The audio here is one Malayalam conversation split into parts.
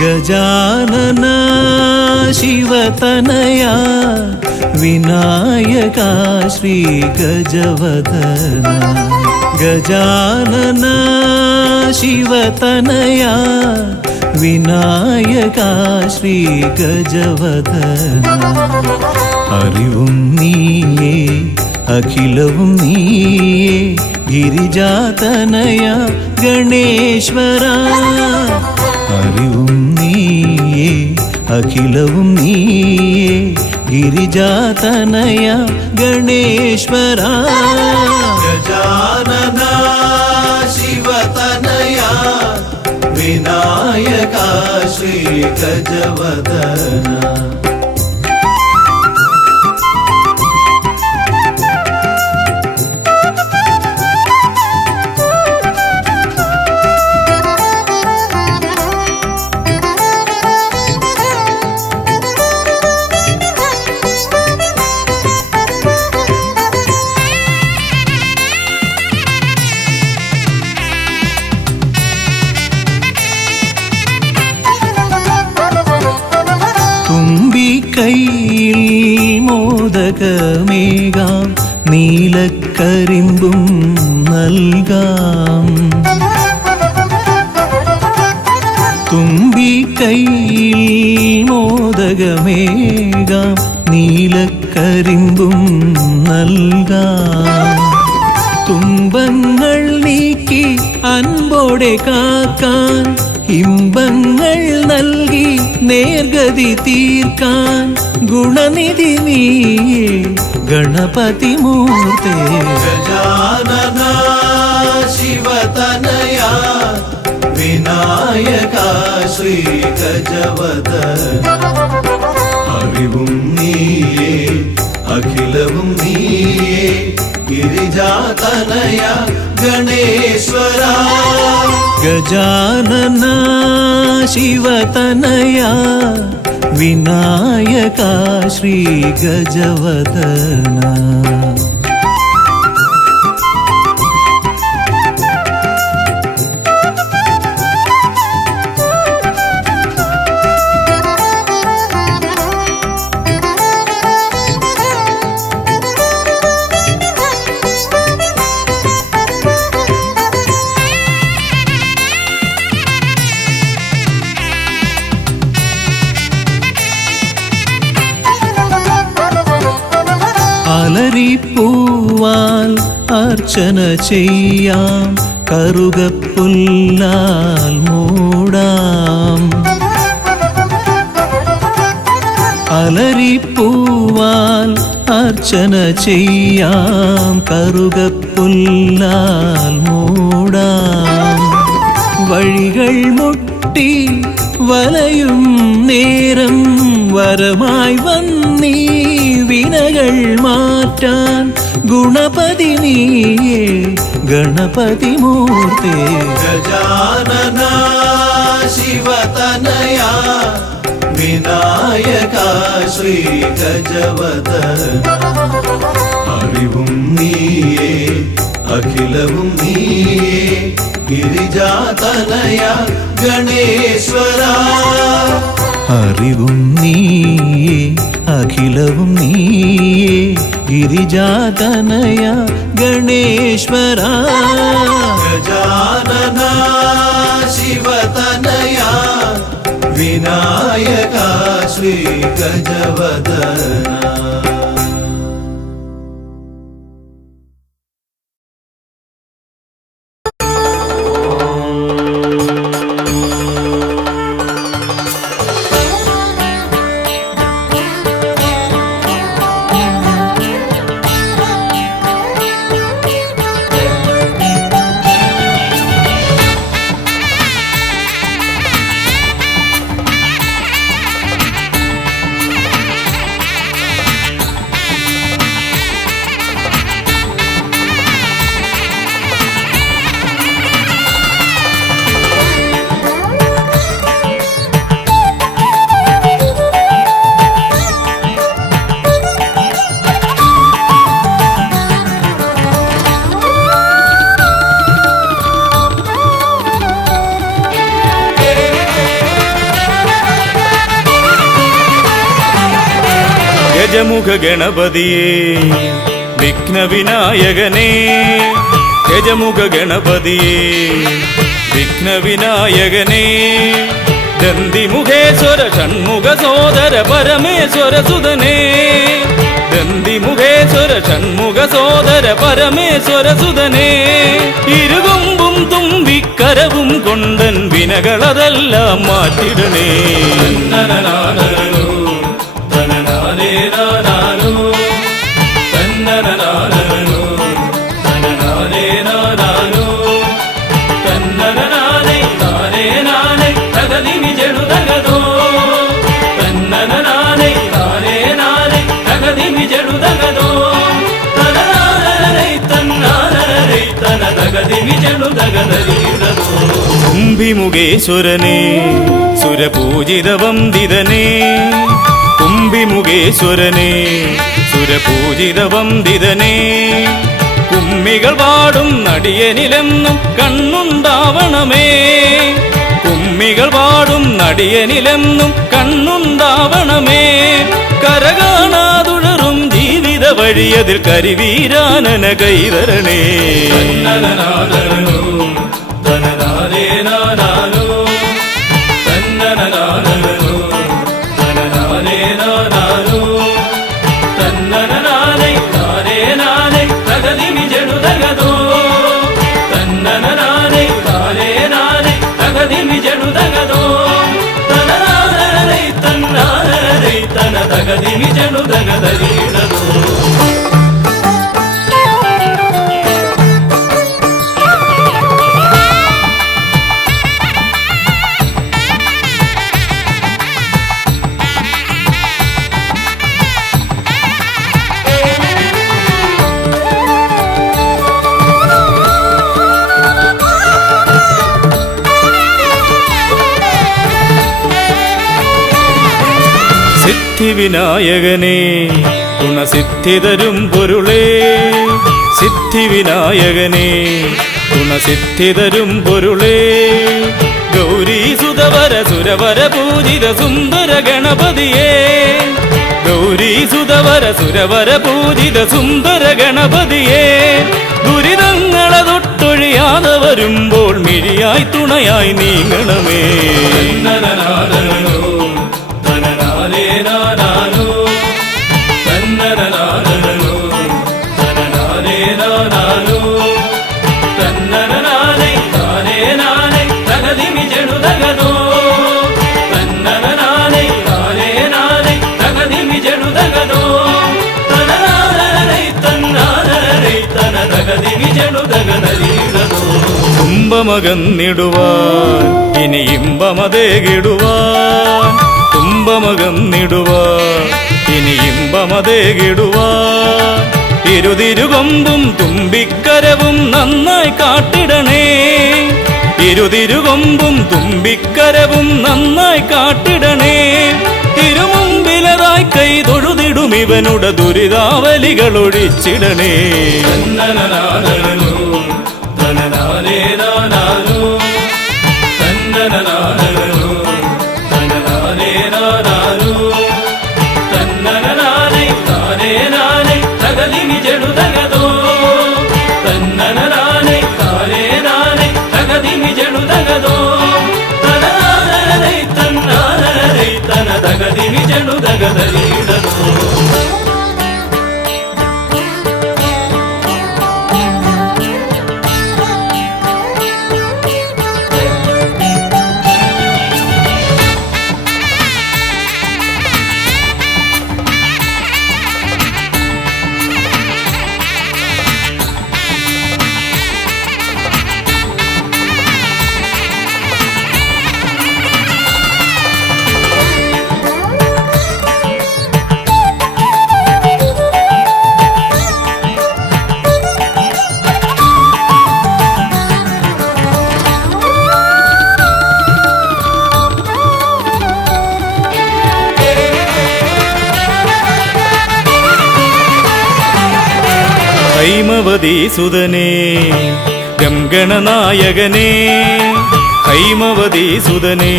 ಗಜಾನನ ಶಿವತನಯ ವಿನಾಯಕ ಶ್ರೀ ಗಜವದನ ಗಜಾನನ ಶಿವತನಯ ವಿನಾಯಕ ಶ್ರೀ ಗಜವದನ അറിവും നീയേ അഖിലവും നീയേ ഗിരിജാതനയ ഗണേശ്വര അറിവും നീയേ അഖിലവും നീയേ ഗിരിജാതനയ ഗണേശ്വര ഗജാനന ശിവതനയ വിനായക ശ്രീ ഗജവദന കൈയിൽ മോദകമേകാം നീലക്കരിമ്പും നൽകാം തുമ്പി കൈയിൽ മോദകമേകാം നീലക്കരിമ്പും നൽകാം തുമ്പങ്ങൾ നീക്കി അൻപോടെ കാക്കാൻ ഇമ്പങ്ങൾ നൽകി നേർഗതി തീർക്കാൻ ഗുണനിധി നീയേ ഗണപതി മൂർത്തേ ഗജാനന ശിവതനയ വിനായക ശ്രീ ഗജവദന അറിവും നീയേ അഖിലവും നീയേ ഗിരിജാതനയ ഗണേശ്വര ഗജാനന ശിവതനയ വിനായക ശ്രീ ഗജവദന അലരിപ്പൂവാൽ അർച്ചന ചെയ്യാം കറുകപ്പുല്ലാൽ മൂടാം അലരിപ്പൂവാൽ അർച്ചന ചെയ്യാം കറുകപ്പുല്ലാൽ മൂടാം വഴികൾ മുട്ടി വലയും നേരം വരമായി വന്നീ വിനകൾ മാറ്റാൻ ഗുണപതി നീയേ ഗണപതി മൂർത്തേ ഗജാനന ശിവതനയ വിനായക ശ്രീ ഗജവദന അറിവും നീയേ അഖിലവും നീയേ ഗിരിജാതനയ ഗണേശ്വര അറിവും നീയേ അഖിലവും നീയേ ഗിരിജാതനയ ഗണേശ്വര ഗജാനന ശിവതനയ വിനായക ശ്രീ ഗജവദന ഗജമുഖ ഗണപതിയേ വിഘ്നവിനായകനേ ഗജമുഖ ഗണപതിയേ വിഘ്നവിനായകനേ ദന്തിമുഖേശ്വര ഷൺമുഖ സോദര പരമേശ്വര സുതനേ ദന്തിമുഖേശ്വര ഷൺമുഖ സോദര പരമേശ്വര സുതനേ ഇരുകൊമ്പും തുമ്പിക്കരവും കൊണ്ടൻ വിനകളതെല്ലാം മാറ്റിടണേ കുംഭിമുഖേശ്വരനേ സുരപൂജിത വന്ദിതനേ കുംഭിമുഖേശ്വരനേ സുരപൂജിത വന്ദിതനേ കുമ്മികൾ പാടും നടിയനിലെന്നും കണ്ണുണ്ടാവണമേ കുമ്മികൾ പാടും നടിയനിലെന്നും കണ്ണുണ്ടാവണമേ കരകാണാതുഴറും ജീവിത വഴിയതിൽ കരിവീരാനന കൈതരണേ സിദ്ധിവിനായകനേ ഗുണസിദ്ധിതരും പൊരുളേ സിദ്ധിവിനായകനേ ഗുണസിദ്ധിതരും പൊരുളേ ഗൗരീസുതവര സുരവര പൂജിത സുന്ദര ഗണപതിയേ ഗൗരീസുതവര സുരവര പൂജിത സുന്ദര ഗണപതിയേ ദുരിതങ്ങളെ തൊട്ടൊഴിയാതെ വരുമ്പോൾ മിഴിയായി തുണയായി നീങ്ങണമേ തുമ്പമകന്നിടുവാൻ ഇനി ഇമ്പമതേകിടുവാൻ തുമ്പമകന്നിടുവാൻ ഇനി ഇമ്പമതേകിടുവാൻ ഇരുതിരുകൊമ്പും തുമ്പിക്കരവും നന്നായി കാട്ടിടണേ ഇരുതിരുകൊമ്പും തുമ്പിക്കരവും നന്നായി കാട്ടിടണേ തിരുമുമ്പിലതായി കൈ തൊഴുതിടും ഇവനുടെ ദുരിതാവലികൾ ഒഴിച്ചിടണേ ഹൈമവതി സുതനേ ഗംഗണനായകനേ ഹൈമവതി സുതനേ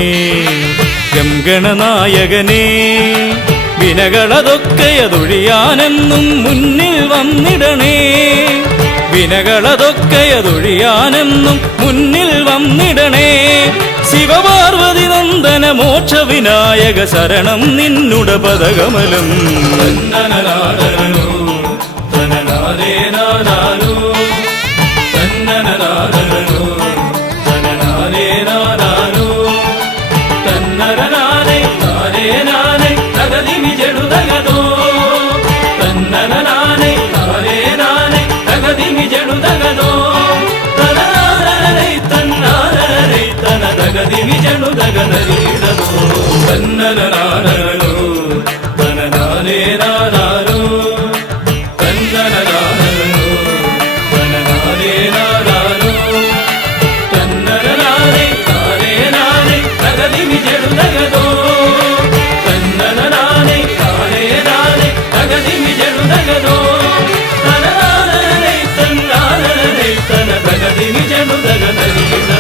ഗംഗണനായകനേ വിനകളതൊക്കെയതൊഴിയാനെന്നും മുന്നിൽ വന്നിടണേ. വിനകളതൊക്കെയതൊഴിയാനെന്നും മുന്നിൽ വന്നിടണേ. ശിവപാർവതി നന്ദന മോക്ഷ വിനായക ശരണം നിന്നുട പദകമലം. തന്നനനാദനോ തനനാദേ നാദാനോ തന്നനനാദനോ തനനാദേ നാദാനോ തന്നനനാദേ നാദേ നാദേ തകതിമി ജടുതകതോ തന്നനനാദേ നാദേ നാദേ തകതിമി ജടുതകതോ തനനാദനരൈ തന്നാദനരൈ തനതകതിമി ജടുതകതരീടതോ തന്നനനാദനോ തനനാദേ നാദാനോ തന്നനനാദനോ തനനാദേ നാദാനോ തന്നനനാദേ നാദേ നാദേ തകതിമി ജടുതകതോ തന്നനനാദേ നാദേ നാദേ തകതിമി ജടുതകതോ തനനാദനരൈ തന്നാദനരൈ തനതകതിമി ജടുതകതരീടതോ.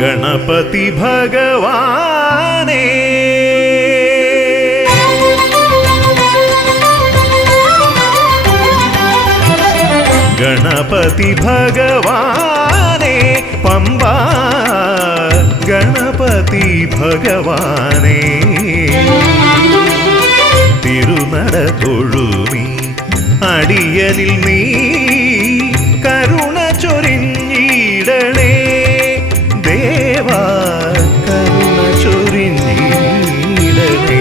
ഗണപതി ഭഗവാനേ ഗണപതി ഭഗവാനേ പമ്പ ഗണപതി ഭഗവാനേ തിരുനട തൊഴുമി അടിയനിൽ നീ കരുണ ചൊരിഞ്ഞിടണേ ദേവാ കരുണ ചൊരിഞ്ഞിടണേ.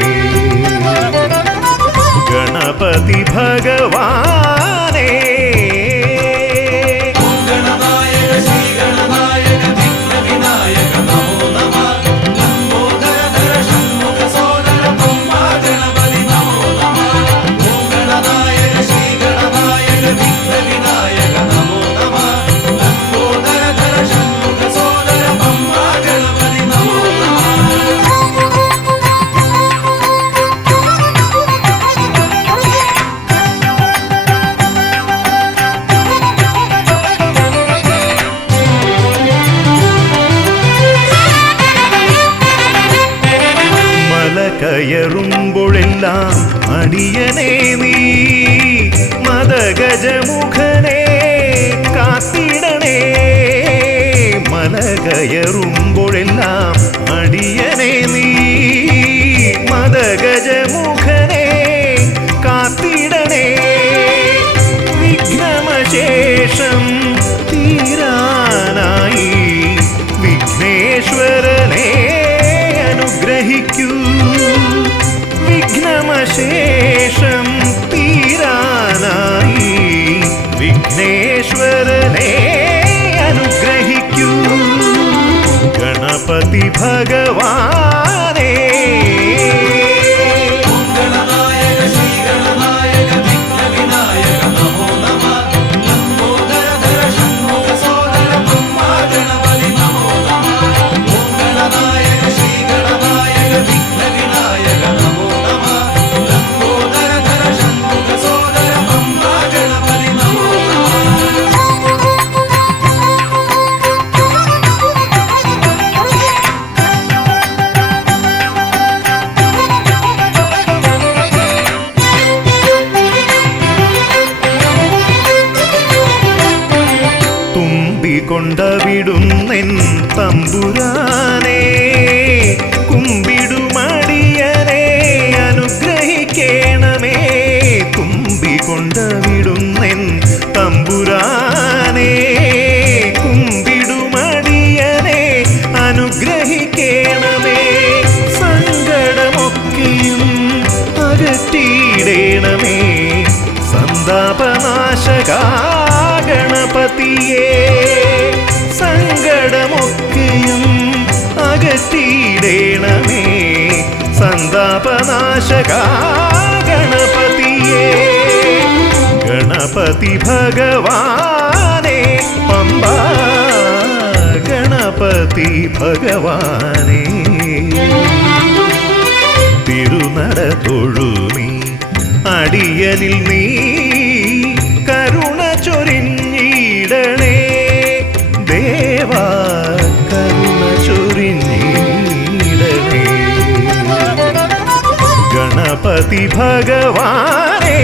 ഗണപതി ഭഗവാനേ കയറുമ്പോഴെല്ലാം അടിയനേ നീ മദഗജമുഖനെ കാത്തിടണേ. മല കയറുമ്പോഴെല്ലാം അടിയനേ നീ മദഗജമുഖനെ കാത്തിടണേ. വിഘ്നമശേഷം തീരാനായി വിഘ്നേശ്വരനെ അനുഗ്രഹിക്കൂ. വിഘ്നമശേഷം തീരാനായി വിഘ്നേശ്വരനെ അനുഗ്രഹിക്കൂ. ഗണപതി ഭഗവാനേ കൊണ്ടവിടുന്നെൻ തമ്പുരാനെ കുമ്പിടുമടിയനെ അനുഗ്രഹിക്കണമേ. കുമ്പികൊണ്ടവിടുന്നെൻ തമ്പുരാനെ കുമ്പിടുമടിയനെ അനുഗ്രഹിക്കണമേ. സങ്കടമൊക്കെയും അകറ്റിയിടണമേ. സന്താപനാശകാ ഗണപതിയേ സങ്കടമൊക്കെയും അകറ്റിയിടേണമേ സന്താപനാശക ഗണപതിയേ ഗണപതി ഭഗവാനേ പമ്പ ഗണപതി ഭഗവാനേ തിരുനട തൊഴുമീ അടിയനിൽ നീ കരുണ ചൊരിഞ്ഞിടണേ ദേവാ കരുണ ചൊരിഞ്ഞിടണേ ഗണപതി ഭഗവാനേ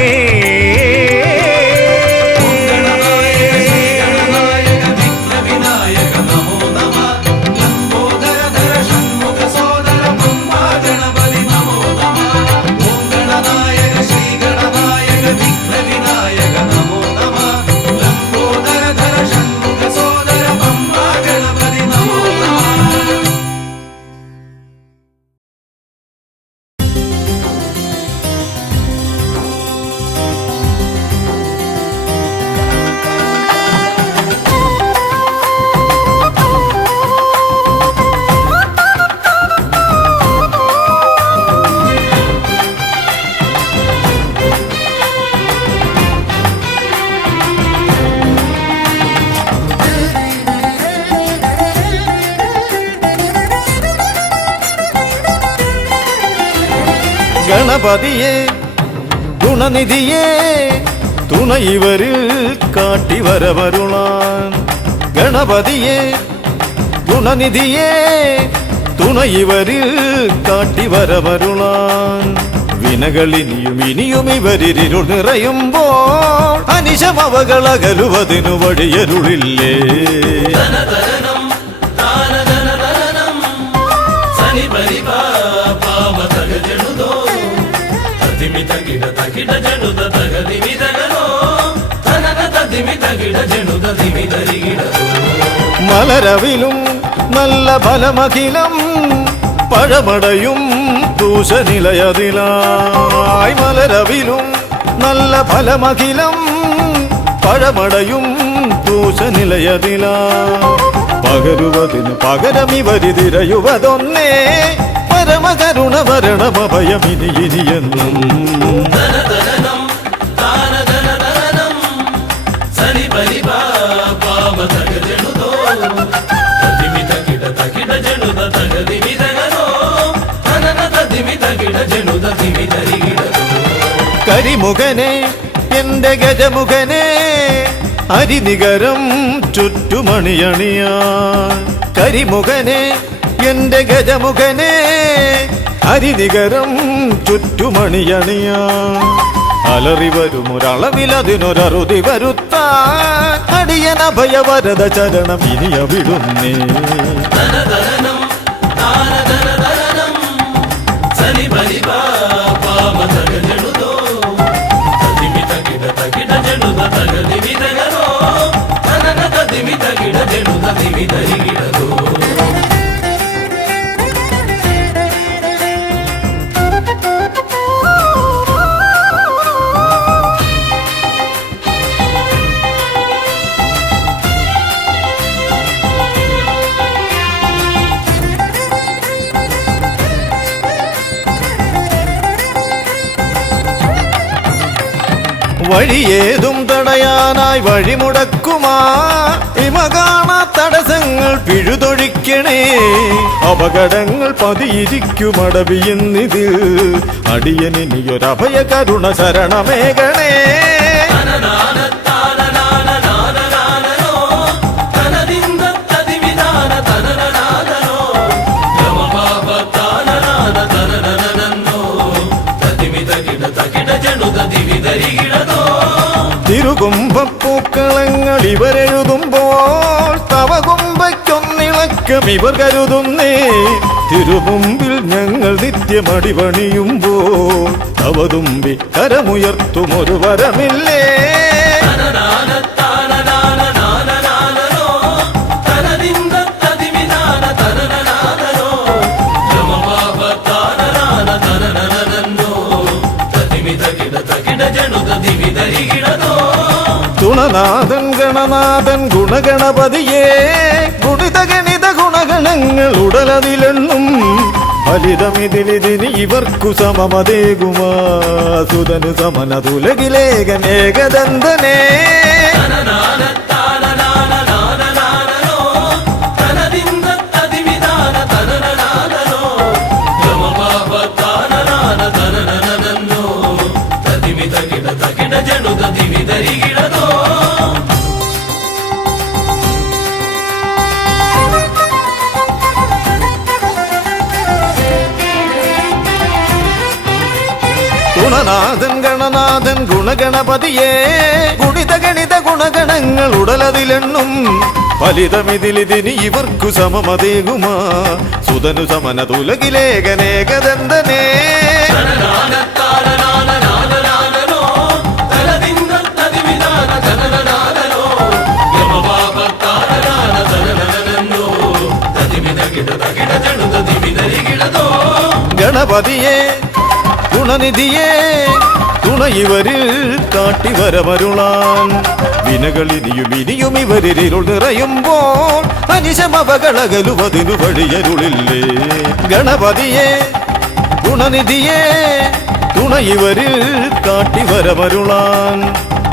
ഗണപതിയെ ഗുണനിധിയെ തുണയിവരിൽ കാട്ടിവരവരുളാൻ ഗണപതിയെ ഗുണനിധിയെ തുണയിവരിൽ കാട്ടിവരവരുളാൻ വിനകളിനിയും ഇനിയും ഇവരിരുൾ നിറയുമ്പോൾ അനിശമവകളകലുവതിനു വഴിയരുളില്ലേ മലരവിലും നല്ല ഫലമഖിലം പഴമടയും ദൂഷനിലയതിലായി മലരവിലും നല്ല ഫലമഖിലം പഴമടയും ദൂഷനിലയതിലാ പകരുവതിന് പകരമിവരിതിരയുവതൊന്നേ പരമകരുണ ഭരണമഭയമിനി ഇനിയെന്നും കരിമുഖനെ എന്റെ ഗജമുഖനെ അരിനികരം ചുറ്റുമണിയണിയാ കരിമുഖനെ എന്റെ ഗജമുഖനെ അരിനികരം ചുറ്റുമണിയണിയാ അലറി വരുമൊരളവിലതിനൊരറുതി വരുത്താൻ അടിയനഭയവരദ ചരണം ഇനിയ വിടുന്നേ വഴിയേതും തടയാനായി വഴിമുടക്കുമാ ഇമകാണാ തടസ്സങ്ങൾ പിഴുതൊഴിക്കണേ അപകടങ്ങൾ പതിയിരിക്കുമടവിയെന്നിതിൽ അടിയനിയൊരഭയ കരുണ ശരണമേകണേ തിരുകുംഭപ്പൂക്കളങ്ങൾ ഇവരെഴുതുമ്പോൾ തവകുംഭയ്ക്കൊന്നിളക്കം ഇവർ കരുതുന്നേ തിരുമുമ്പിൽ ഞങ്ങൾ നിത്യമടിപണിയുമ്പോൾ തവതുമ്പി കരമുയർത്തുമൊരു വരമില്ലേ തുണ ഗുണനാഥൻ ഗണനാഥൻ ഗുണഗണപതിയേ ഗുണിത ഗണിത ഗുണഗണങ്ങൾ ഉടലതിലെണ്ണും ഫലിതമിതിലിതിന് ഇവർക്കു സമമതേകുമാ സുതനു സമനതുലകിലേകനേകദന്തനേ ഗുണനാഥൻ ഗണനാഥൻ ഗുണഗണപതിയേ ഗുണിത ഗണിത ഗുണഗണങ്ങൾ ഉടലതിലെണ്ണും ഫലിതമിതിലിതിന് ഇവർക്കു സമമതേകുമാ സുതനു സമനതുലകിലേകനേകദന്തനേ ഗണപതിയേ ഗുണനിധിയേ തുണ ഇവരിൽ കാട്ടിവരമരുളാൻ വിനകളിനിയും ഇനിയും ഇവരിരുൾ നിറയുമ്പോൾ അനിശമവകളകലുവതിനു വഴിയരുളില്ലേ ഗണപതിയേ ഗുണനിധിയേ തുണ ഇവരിൽ കാട്ടിവരമരുളാൻ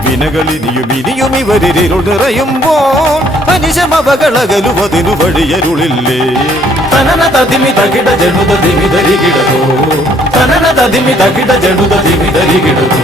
വിനകളിനിയും ഇനിയും ഇവരിരുൾ നിറയുമ്പോൾ അനിശമവകളകലുവതിനു വഴിയരുളില്ലേ തനന തതിമി തകിട ജനുത ദിമി ധരികിടതോ തനന തതിമി തകിട ജനുത ദിമി ധരികിടതോ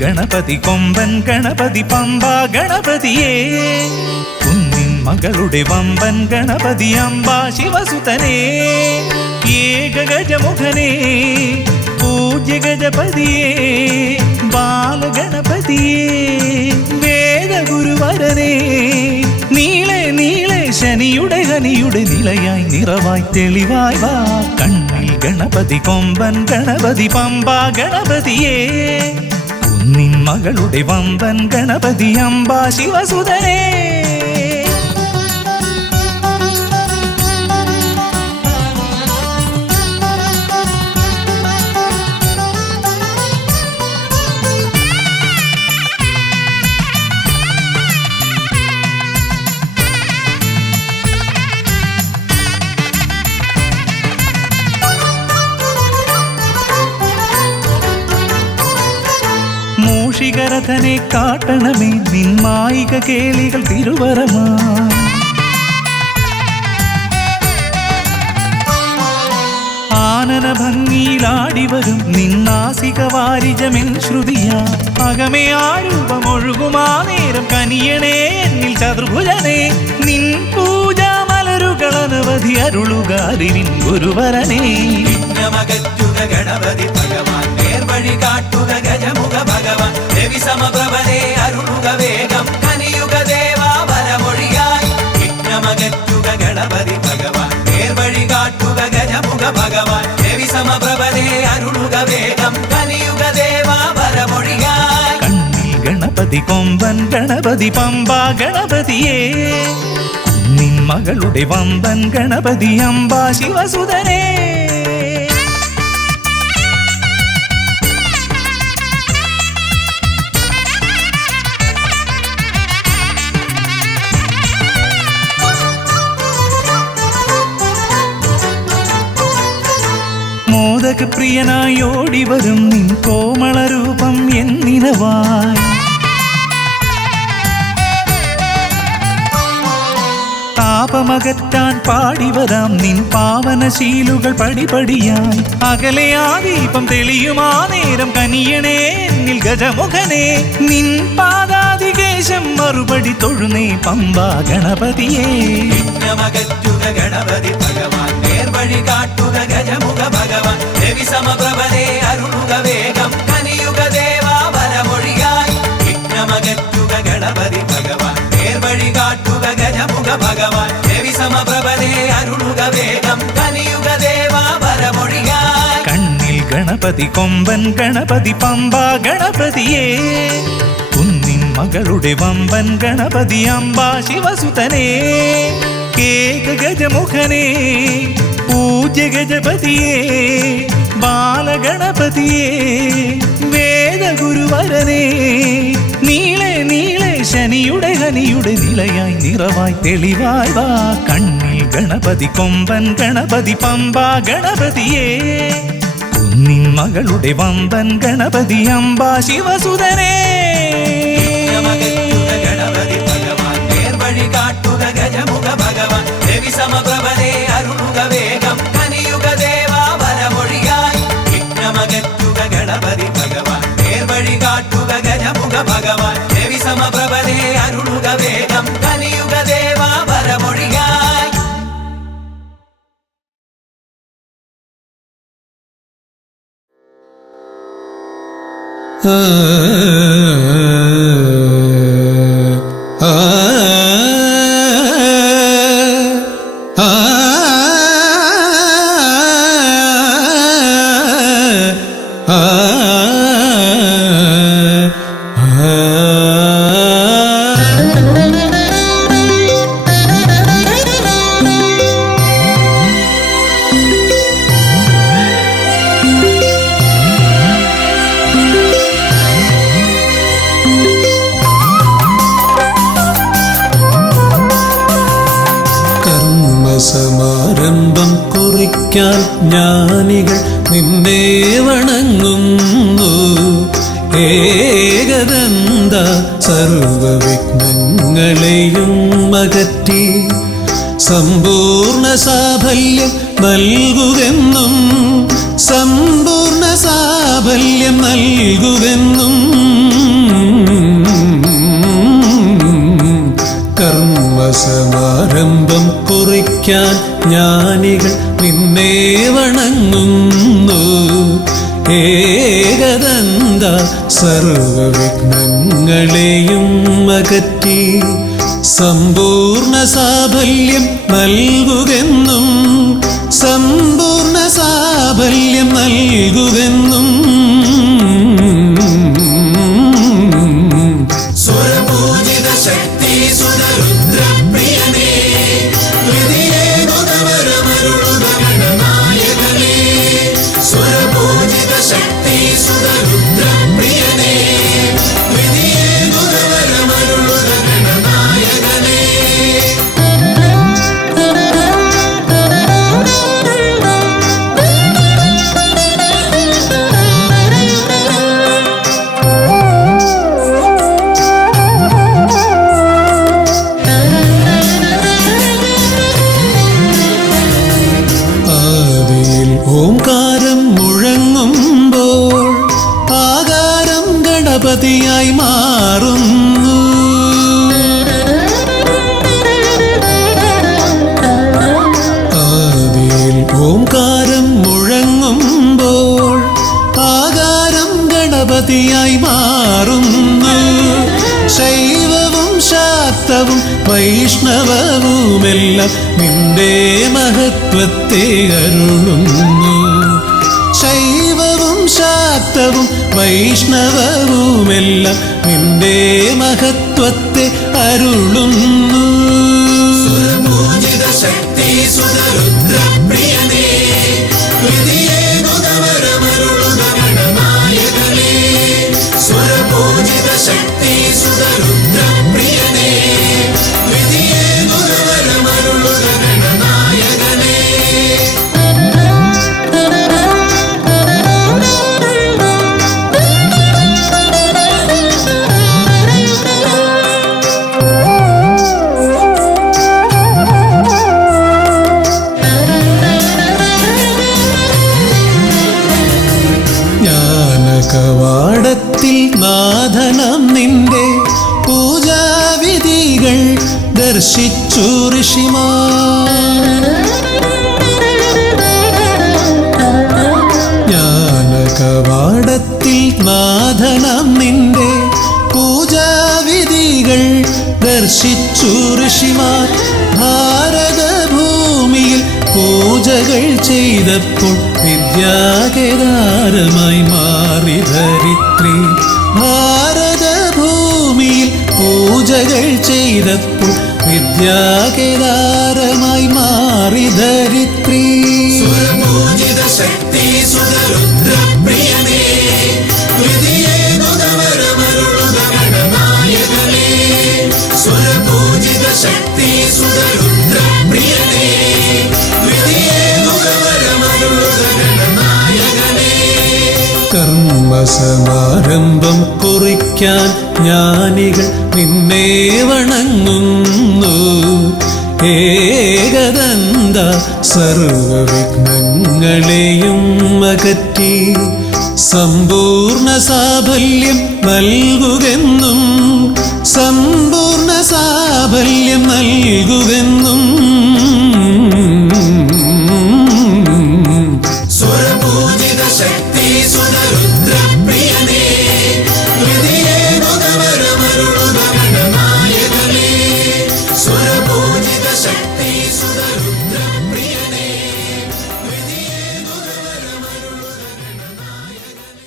ഗണപതി കൊമ്പൻ ഗണപതി പമ്പ ഗണപതിയേ കുന്നിൻ മകളുടെ വമ്പൻ ഗണപതി അമ്പ ശിവസുതനേ ഏകഗജമുഖനേ പൂജ്യ ഗജപതിയേ ബാലഗണപതിയേ വേദഗുരുവരനേ നീളെ നീളെ ശനിയുടെ ഹനിയുടെ നിലയായി നിറവായി തെളിവായി വാ കണ്ണിൽ ഗണപതി കൊമ്പൻ ഗണപതി പമ്പ ഗണപതിയേ നിൻ മകളുടെ വമ്പൻ ഗണപതി അമ്പ ശിവസുതനേ മൂഷികരഥനെ കാട്ടണമേ നിന്മായിക കേളികൾ തിരുവരമാ ആനന ഭംഗിയിലാടിവരും നിന്നാസിക വാരിജമെൻ ശ്രുതിയാ അകമേ ആരൂപമൊഴുകുമാ നേരം കനിയണേ എന്നിൽ ചതുർഭുജനേ നിൻ പൂജ മലരുകളനവധി അരുളുകാരിൻ ഗുരുവരനേ ഗണപതി ഭഗവാൻ നേർവഴി കാട്ടുക ഗജമുഖ ഭഗവാൻ രവി സമപ്രഭനെ അരുളുക വേഗം കനിയുക ദേവാ വരമൊഴിയായി വിഘ്നമകറ്റുക ഗണപതി ഭഗവാൻ നേർവഴി കാട്ടുക ഗജമുഖ ഭഗവാൻ രവി സമപ്രഭനെ അരുളുക വേഗം കനിയുക ദേവാ വരമൊഴിയായി കണ്ണിൽ ഗണപതി കൊമ്പൻ ഗണപതി പമ്പ ഗണപതിയേ നിൻ മകളുടെ വമ്പൻ ഗണപതി അമ്പ ശിവസുതനേ മോദകപ്രിയനായി ഓടിവരും നിൻ കോമളരൂപം എന്നിനവായി താപമകറ്റാൻ പാടിവരാം നിൻ പാവനശീലുകൾ പടിപടിയായി അകലെ ആ ദീപം തെളിയുമാ നേരം കനിയണേ എന്നിൽ ഗജമുഖനേ നിൻ പാദാതികേശം മറുപടി തൊഴുന്നേ പമ്പ ഗണപതിയേ വിഘ്നമകറ്റുക ഗണപതി ഭഗവാൻ നേർവഴി കാട്ടുക ഗജമുഖ ഭഗവാൻ രവി സമപ്രഭനെ അരുളുക വേഗം കനിയുക ദേവാ ഭഗവാൻ രവി സമപ്രഭനെ അരുളുക വേഗം കനിയുക ദേവാ വരമൊഴിയായി കണ്ണിൽ ഗണപതി കൊമ്പൻ ഗണപതി പമ്പ ഗണപതിയേ കുന്നിൻ മകളുടെ വമ്പൻ ഗണപതി അംബ ശിവസുതനേ കേക ഗജമുഖനേ പൂജ്യ ഗജപതിയേ ബാലഗണപതിയേ വേദഗുരുവരനേ നീളെ നീളെ ശനിയുടെ ഹനിയുടെ നിലയായി നിറവായി തെളിവായി വാ കണ്ണിൽ ഗണപതി കൊമ്പൻ ഗണപതി പമ്പ ഗണപതിയേ കുന്നിൻ മകളുടെ വമ്പൻ ഗണപതി അംബ ശിവസുതനേ ഗണപതി ഭഗവാൻ നേർവഴി കാട്ടുക ഗജമുഖ ഭഗവാൻ രവി സമപ്രഭനെ അരുളുക വേഗം കനിയുക ദേവാ വരമൊഴിയായി വിഘ്നമകറ്റുക ഗണപതി ഭഗവാൻ നേർവഴി കാട്ടുക ഗജമുഖ ഭഗവാൻ രവി സമപ്രഭനെ അരുളുക വേഗം കനിയുക ദേവാ വരമൊഴിയായി സമാരംഭം കുറിക്കാൻ ജ്ഞാനികൾ നിന്നെ വണങ്ങുന്നു ഏകദന്ത സർവവിഘ്നങ്ങളെയും അകറ്റി സമ്പൂർണ്ണ സാഫല്യം നൽകുകെന്നും സമ്പൂർണ്ണ സാഫല്യം നൽകുകെന്നും കർമ്മസമാരംഭം കുറിക്കാൻ ജ്ഞാനികൾ നിന്നെ വണങ്ങുന്നു ഏകദന്ത സർവവിഘ്നങ്ങളെയും അകറ്റി സമ്പൂർണ്ണ സാഫല്യം നൽകുകെന്നും സമ്പൂർണ്ണ സാഫല്യം നൽകുകെന്നും സ്വരപൂജിത ശക്തി സുതരുദ്രപ്രിയനേ ഹൃദയേ ഗുണവരമരുളുക ഗണനായകനേ സ്വരപൂജിത ശക്തി സുതരുദ്രപ്രിയനേ ഹൃദയേ ഗുണവരമരുളുക ഗണനായകനേ ഓംകാരം മുഴങ്ങുമ്പോൾ ആകാരം ഗണപതിയായി മാറുന്നു ആദിയിൽ ഓംകാരം മുഴങ്ങുമ്പോൾ ആകാരം ഗണപതിയായി മാറുന്നു ശൈവവും ശാക്തവും വൈഷ്ണവവുമെല്ലാം നിന്റെ മഹത്വത്തെ അരുളുന്നു ശൈവവും ശാക്തവും വൈഷ്ണവവുമെല്ലാം നിന്റെ മഹത്വത്തെ അരുളുന്നു സ്വരപൂജിത ശക്തി സുതരുദ്രപ്രിയനേ ഹൃദയേ ഗുണവരമരുളുക ഗണനായകനേ സ്വരപൂജിത ശക്തി സുതരുദ്രപ്രിയനേ ഹൃദയേ ഗുണവരമരുളുക ഗണനായകനേ ജ്ഞാനകവാടത്തിൽ നാഥനം നിന്റെ പൂജാവിധികൾ ദർശിച്ചു ഋഷിമാർ ജ്ഞാനകവാടത്തിൽ നാഥനം നിന്റെ പൂജാവിധികൾ ദർശിച്ചു ഋഷിമാർ പൂജകൾ ചെയ്തപ്പോൾ വിദ്യാകേദാരമായി മാറി ധരിത്രി. ഭാരതഭൂമിയിൽ പൂജകൾ ചെയ്തപ്പോൾ വിദ്യാകേദാരമായി മാറി ധരിത്രി. സുരപൂജിത ശക്തി സുതരുദ്രപ്രിയനേ, ഹൃദയേകുതവരമരുളുക ഗണനായകനേ. സുരപൂജിത ശക്തി സുതരുദ്രപ്രിയനേ, ഹൃദയേകുതവരമരുളുക ഗണനായകനേ. കർമ്മസമാരംഭം കുറിക്കാൻ ജ്ഞാനികൾ നിന്നെ വണങ്ങുന്നു. ഏകദന്ത സർവവിഘ്നങ്ങളെയും അകറ്റി സമ്പൂർണ്ണ സാഫല്യം നൽകുകെന്നും, സമ്പൂർണ്ണ സാഫല്യം നൽകുകെന്നും. സുരപൂജിത ശക്തി സുതരുദ്രപ്രിയനേ, ഹൃദയേകുതവരമരുളുക ഗണനായകനേ. സുരപൂജിത ശക്തി സുതരുദ്രപ്രിയനേ, ഹൃദയേകുതവരമരുളുക ഗണനായകനേ.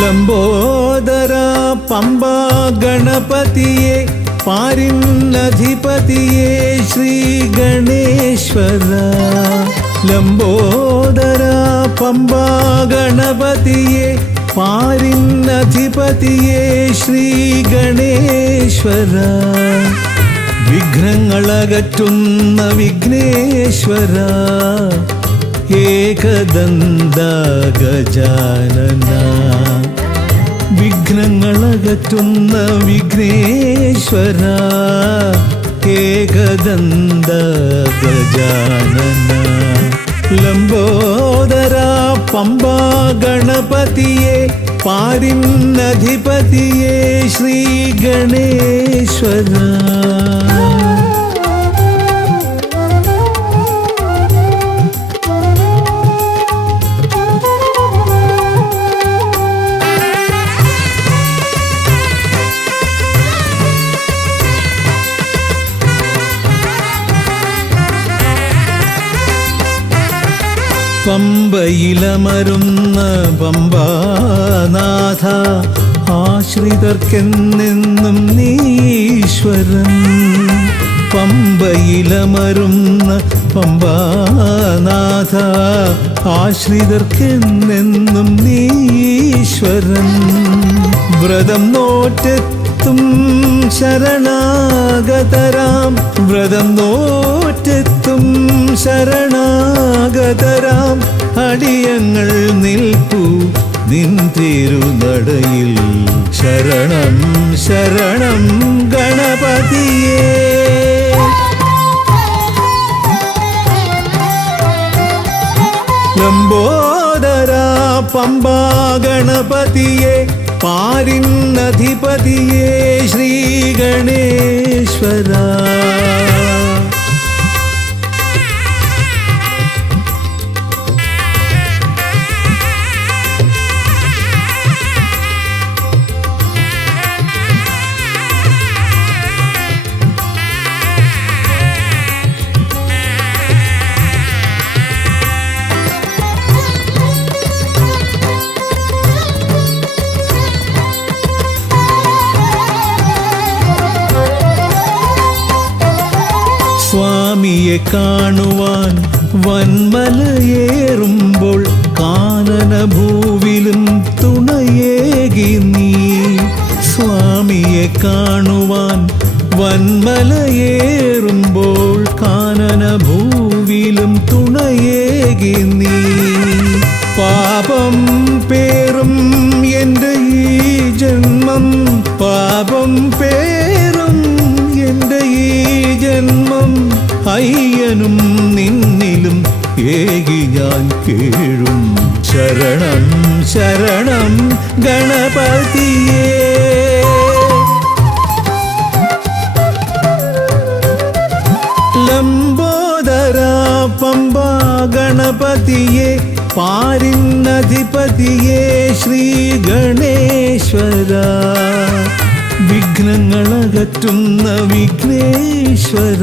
ലംബോദര പമ്പ ഗണപതിയെ പാരിന്നധിപതിയെ ശ്രീ ഗണേശ്വര. ലംബോദര പമ്പ ഗണപതിയെ പാരിന്നധിപതിയെ ശ്രീ ഗണേശ്വര. വിഘ്നങ്ങളകറ്റുന്ന വിഘ്നേശ്വര, ഏകദന്ത ഗജാനന. വിഘ്നങ്ങളകറ്റുന്ന വിഘ്നേശ്വര, ഏകദന്ത ഗജാനന. ലംബോദര പമ്പ ഗണപതിയെ പാരിന്നധിപതിയെ ശ്രീ ഗണേശ്വര. പമ്പയിലമരുന്ന പമ്പാനാഥ, ആശ്രിതർക്കെന്നെന്നും നീശ്വരൻ. പമ്പയിലമരുന്ന പമ്പാനാഥ, ആശ്രിതർക്കെന്നെന്നും നീശ്വരൻ. വ്രതം നോറ്റെത്തും ശരണാഗതരാം, വ്രതം നോറ്റെത്തും ശരണാഗതരാം അടിയങ്ങൾ നിൽപ്പു നിൻ തിരുനടയിൽ. ശരണം ശരണം ഗണപതിയേ. ലംബോദര പമ്പ ഗണപതിയെ പാരിന്നധിപതിയെ ശ്രീ ഗണേശ്വര. സ്വാമിയെ കാണുവാൻ വന്മലയേറുമ്പോൾ കാനനഭൂവിലും തുണയേകി നീ. സ്വാമിയെ കാണുവാൻ വന്മലയേറുമ്പോൾ കാനനഭൂവിലും തുണയേകി നീ. പാപം പേറും എൻ്റെ ഈ ജന്മം, പാപം പേറും എൻ്റെ ഈ ജന്മം. അയ്യനും നിന്നിലും ഏകി ഞാൻ കേഴും. ശരണം ശരണം ഗണപതിയേ. ലംബോദര പമ്പ ഗണപതിയെ പാരിന്നധിപതിയെ ശ്രീ ഗണേശ്വര. വിഘ്നങ്ങളകറ്റുന്ന വിഘ്നേശ്വര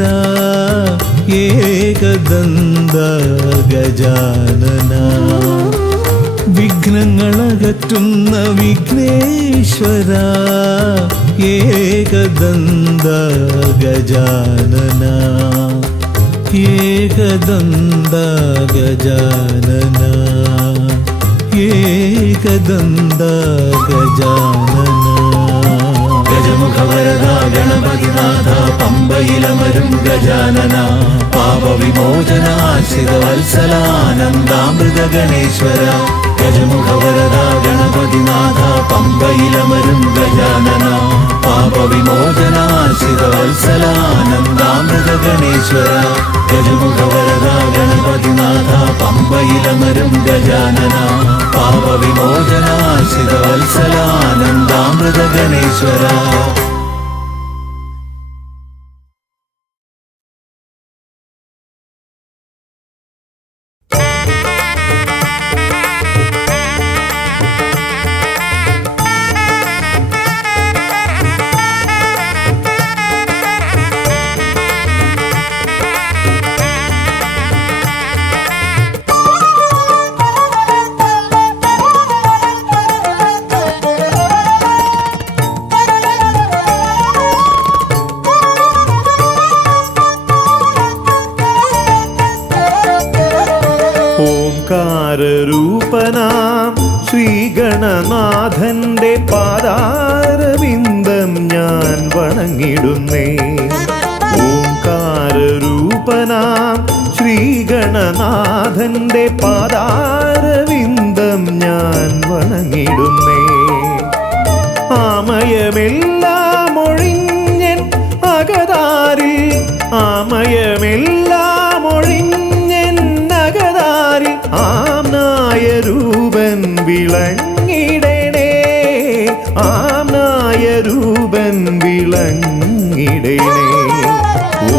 ഏകദന്ത ഗജാനന. വിഘ്നങ്ങളകറ്റുന്ന വിഘ്നേശ്വര ഏകദന്ത ഗജാനന. ഏകദന്ത ഗജാനന. ഏകദന്ത ഗജാനന. ഗജമുഖവരദ ഗണപതിനാഥ പമ്പയിലമരും ഗജാനന. പാപവിമോചനാശ്രിതവത്സലാനന്ദാമൃത ഗണേശ്വര. ഗജമുഖവരദ ഗണപതിനാഥ പമ്പയിലമരും ഗജാനന. പാപവിമോചനാശ്രിതവത്സലാനന്ദാമൃത ഗണേശ്വര. ഗജമുഖവരദ ഗണപതിനാഥ പമ്പയിലമരും ഗജാനന. പാപവിമോചനാശ്രിതവത്സലാനന്ദാമൃത ഗണേശ്വര. ഓംകാരരൂപനാം ശ്രീഗണനാഥന്റെ പാദാരവിന്ദം ഞാൻ വണങ്ങിടുന്നേ. ഓംകാരരൂപനാം ശ്രീഗണനാഥന്റെ പാദാരവിന്ദം ഞാൻ വണങ്ങിടുന്നേ. ആമയമെല്ലാം ഒഴിഞ്ഞൻ അകതാരിൽ. ആമയമെല്ലാം ഒഴിഞ്ഞൻ അകതാരിൽ. ആംനായ രൂപൻ വിളങ്ങിടണേ. ആംനായ രൂപൻ വിളങ്ങിടണേ.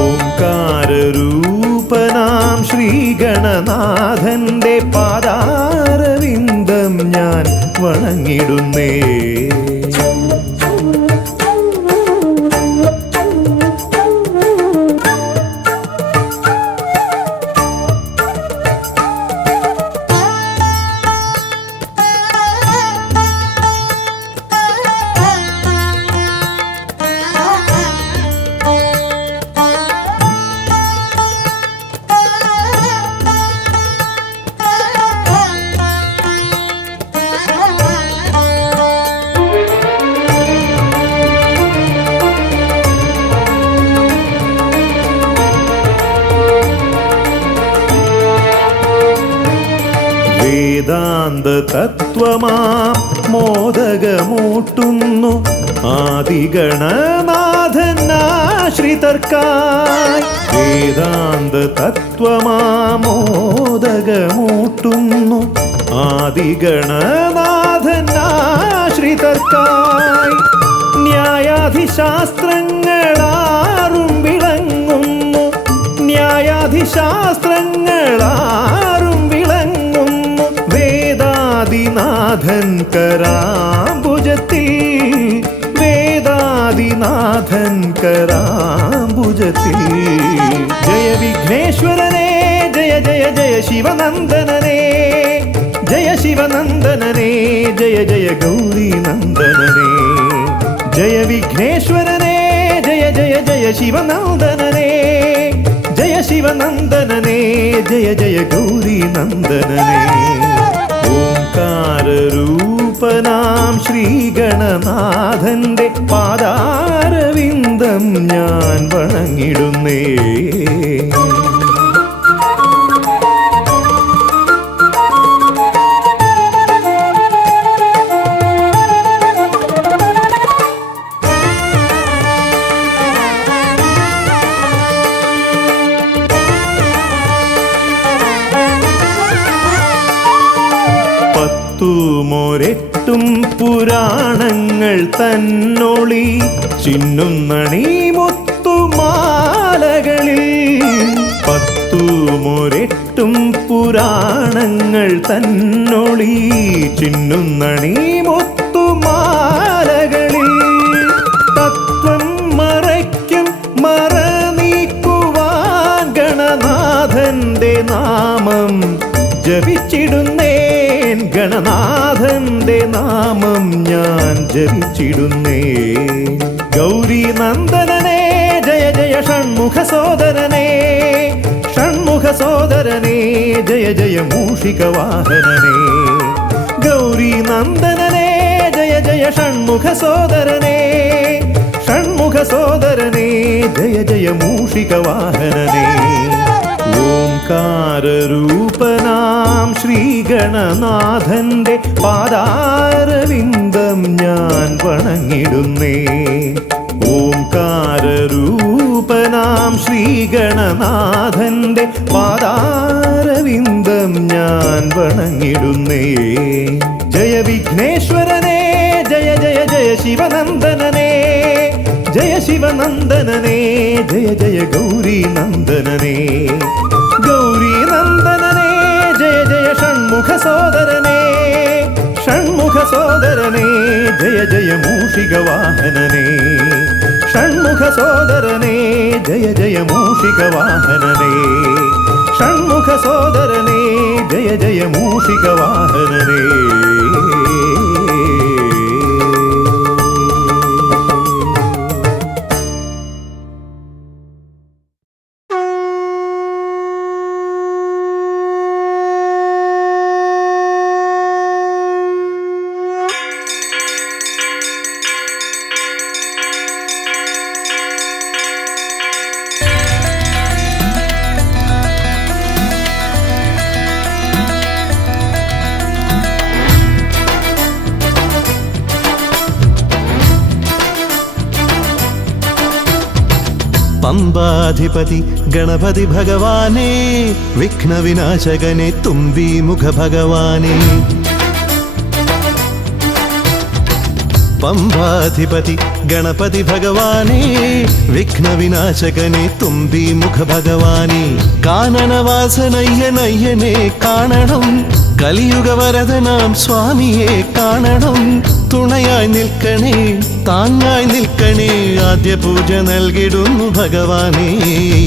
ഓംകാരരൂപനാം ശ്രീഗണനാഥന്റെ പാദാരവിന്ദം ഞാൻ വണങ്ങിടുന്നേ. വേദാന്ത തത്വമാം മോദകമൂട്ടുന്നു ആദിഗണനാഥനാശ്രിതർക്കായി. വേദാന്ത തത്വമാം മോദകമൂട്ടുന്നു ആദിഗണനാഥനാശ്രിതർക്കായി. ന്യായാധിശാസ്ത്രങ്ങളാറും വിളങ്ങുന്നു. ന്യായാധിശാസ്ത്രങ്ങളാറും വിളങ്ങുന്നു. വേദാദിനാഥൻ കരാംബുജത്തിൽ. വേദാദിനാഥൻ കരാംബുജത്തിൽ. ജയ വിഘ്നേശ്വരനേ ജയ ജയ ജയ ശിവനന്ദനനേ. ജയ ശിവനന്ദനനേ ജയ ജയ ഗൗരീനന്ദനനേ. ജയ വിഘ്നേശ്വരനേ ജയ ജയ ജയ ശിവനന്ദനനേ. ജയ ശിവനന്ദനനേ ജയ ജയ ഗൗരീനന്ദനനേ. ഓംകാരരൂപനാം ശ്രീഗണനാഥന്റെ പാദാരവിന്ദം ഞാൻ വണങ്ങിടുന്നേ. പത്തുമൊരെട്ടും പുരാണങ്ങൾ തന്നൊളി ചിന്നുന്നണീ മുത്തുമാലകളിൽ പത്തുമൊരെട്ടും പുരാണങ്ങൾ തന്നൊളി ചിന്നുന്നണീ മുത്തുമാലകളിൽ തത്വം മറയ്ക്കും മറ നീക്കുവാൻ ഗണനാഥന്റെ നാമം ജപിച്ചിടുന്നേൻ ഗണനാഥന്റെ നാമം ഞാൻ ജപിച്ചിടുന്നേൻ ഗൗരി നന്ദനനേ ജയ ജയ ഷൺമുഖ സോദരനേ ഷൺമുഖ സോദരനേ ജയ ജയ മൂഷിക വാഹനനേ ഗൗരി നന്ദനനേ ജയ ജയ ഷൺമുഖ സോദരനേ ഷൺമുഖ സോദരനേ ജയ ജയ മൂഷിക വാഹനനേ ഓംകാരരൂപനാം ശ്രീഗണനാഥന്റെ പാദാരവിന്ദം ഞാൻ വണങ്ങിടുന്നേ ഓംകാരരൂപനാം ശ്രീഗണനാഥന്റെ പാദാരവിന്ദം ഞാൻ വണങ്ങിടുന്നേ ജയ വിഘ്നേശ്വരനേ ജയ ജയ ജയ ശിവനന്ദനനേ ജയ ശിവനന്ദനനേ ജയ ജയ ഗൗരി നന്ദനനേ ഗൗരി നന്ദനനേ ജയ ജയ ഷൺമുഖ സോദരനേ ഷൺമുഖ സോദരനേ ജയ ജയ മൂഷിക വാഹനനേ ഷൺമുഖ സോദരനേ ജയ ജയ മൂഷിക വാഹനനേ ഷൺമുഖ സോദരനേ ജയ ജയ മൂഷിക വാഹനനേ പമ്പാധിപതി ഗണപതി ഭഗവാനേ വിഘ്നവിനാശകനെ തുമ്പി മുഖ ഭഗവാനേ പമ്പാധിപതി ഗണപതി ഭഗവാനേ വിഘ്നവിനാശകനെ തുമ്പി മുഖ ഭഗവാനേ കാനനവാസനയ്യനയ്യനെ കാണണം കലിയുഗവരദനാം സ്വാമിയെ കാണണം തുണയായി നിൽക്കണേ താങ്ങായി നിൽക്കണേ ആദ്യ പൂജ നൽകിടുന്നു ഭഗവാനേ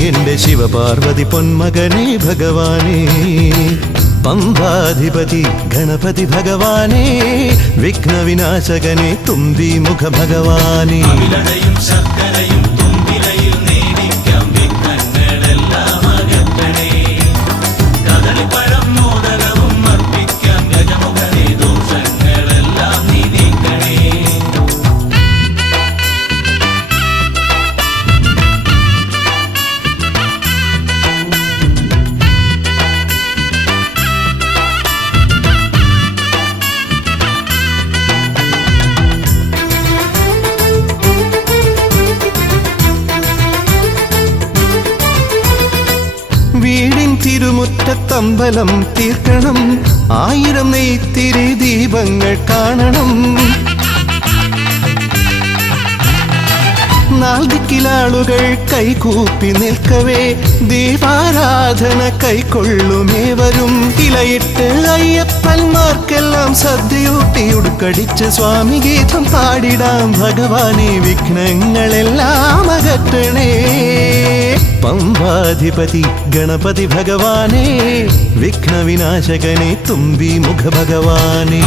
എൻ്റെ ശിവപാർവതി പൊന്മകനേ ഭഗവാനേ പമ്പാധിപതി ഗണപതി ഭഗവാനേ വിഘ്നവിനാശകനെ തുമ്പി മുഖ ഭഗവാനേ ശർക്കരയും തുമ്പിലയിൽ നേടിക്കാം വിഘ്നങ്ങളെല്ലാം അകറ്റണേ കദളിപ്പഴം മോദകവും അർപ്പിക്കാം ഗജമുഖനെ ദോഷങ്ങളെല്ലാം നീ നീക്കണേ വീടിൻ തിരുമുറ്റത്തമ്പലം തീർക്കണം 1000 നെയ്ത്തിരി ദീപങ്ങൾ കാണണം നാൽദിക്കിലാളുകൾ കൈകൂപ്പി നിൽക്കവേ ദീപാരാധന കൈക്കൊള്ളുമേവരും ഇലയിട്ട് അയ്യപ്പന്മാർക്കെല്ലാം സദ്യയൂട്ടി ഉടുക്കടിച്ച് സ്വാമി ഗീതം പാടിടാം ഭഗവാനെ വിഘ്നങ്ങളെല്ലാം അകറ്റണേ പമ്പാധിപതി ഗണപതി ഭഗവാനേ വിഘ്നവിനാശകനെ തുമ്പി മുഖ ഭഗവാനേ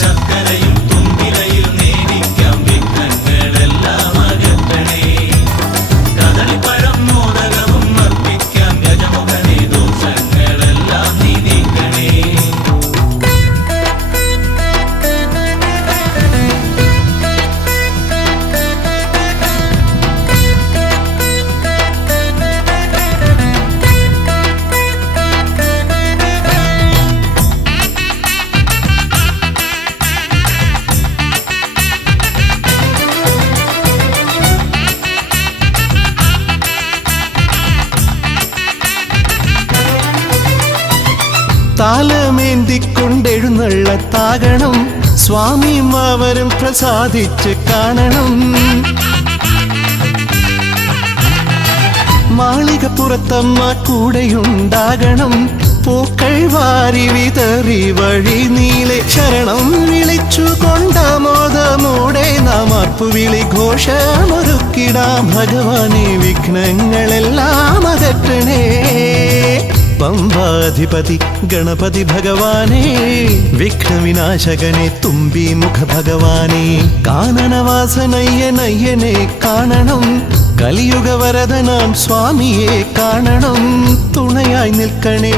ശർക്കരയും തുമ്പിലയിൽ നേടിക്കാം വിഘ്നങ്ങളെല്ലാം അകറ്റണേ കദളിപ്പഴം മോദകവും അർപ്പിക്കാം ഗജമുഖനെ ദോഷങ്ങളെല്ലാം നീ നീക്കണേ വാളുമേന്തിക്കൊണ്ടെഴുന്നള്ളത്താകണം സ്വാമിയും അവരും പ്രസാദിച്ച് കാണണം. മാളികപ്പുറത്തമ്മ കൂടെയുണ്ടാകണം പൂക്കൾ വാരി വിതറി വഴി നീളെ ശരണം വിളിച്ചു കൊണ്ടാമോദമോടെ നാം അർപ്പുവിളി ഘോഷമൊരുക്കിടാം. ഭഗവാനെ വിഘ്നങ്ങളെല്ലാം അകറ്റണേ. പമ്പാധിപതി ഗണപതി ഭഗവാനെ വിഘ്നവിനാശകനെ തുമ്പി മുഖ ഭഗവാനെ കാനനവാസനയ്യനയ്യനെ കാണണം. കലിയുഗവരദനാം സ്വാമിയെ കാണണം. തുണയായി നിൽക്കണേ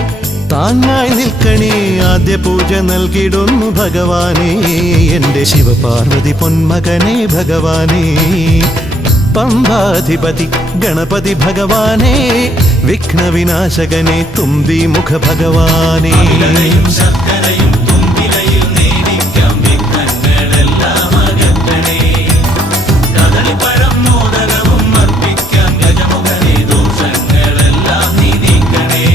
താങ്ങായി നിൽക്കണേ. ആദ്യ പൂജ നൽകിടുന്നു ഭഗവാനെ എൻ്റെ ശിവപാർവതി പൊന്മകനെ ഭഗവാനെ. പമ്പാധിപതി ഗണപതി ഭഗവാനെ വിഘ്നവിനാശകനെ തുമ്പി മുഖ ഭഗവാനെ. അവിലയും ശർക്കരയും തുമ്പിലയിൽ നേടിക്കാം വിഘ്നങ്ങളെല്ലാം അകറ്റണേ. കദളിപ്പഴം മോദകവും അർപ്പിക്കാം ഗജമുഖനെ ദോഷങ്ങളെല്ലാം നീ നീക്കണേ.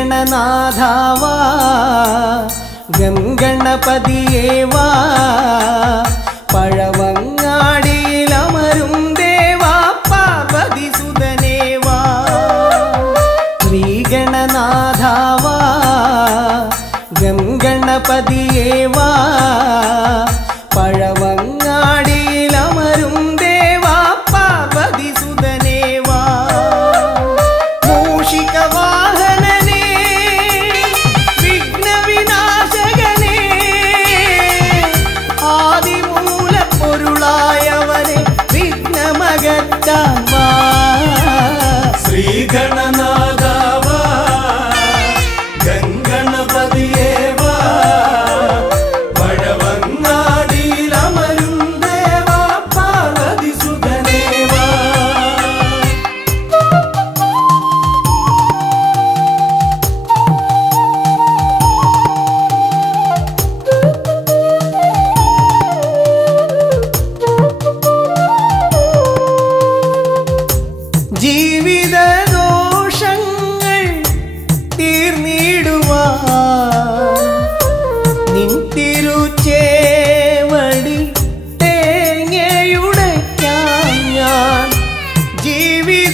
ശ്രീഗണനാഥാവാ ഗംഗണപതിയേവാ പഴവങ്ങാടിയിലമരും ദേവാ പാർവതി സുതനേവാ. ശ്രീഗണനാഥാവാ ഗംഗണപതിയേവാ പഴവങ്ങാടിയിലമരും ദേവാ പാർവതി സുതനേവാ. മൂഷികവാഹനനേ വിഘ്നവിനാശകനേ ആദിമൂലപ്പൊരുളായവനെ വിഘ്നമകറ്റാൻ വാ. ശ്രീഗണനാഥാവാ ഗംഗണപതിയേവാ പഴവങ്ങാടിയിലമരും ദേവാ പാർവതി സുതനേവാ. ജീവിതദോഷങ്ങൾ തീർന്നിടുവാൻ നിൻ തിരുച്ചേവടി തേങ്ങയുടയ്ക്കാൻ ഞാൻ. ജീവിതദോഷങ്ങൾ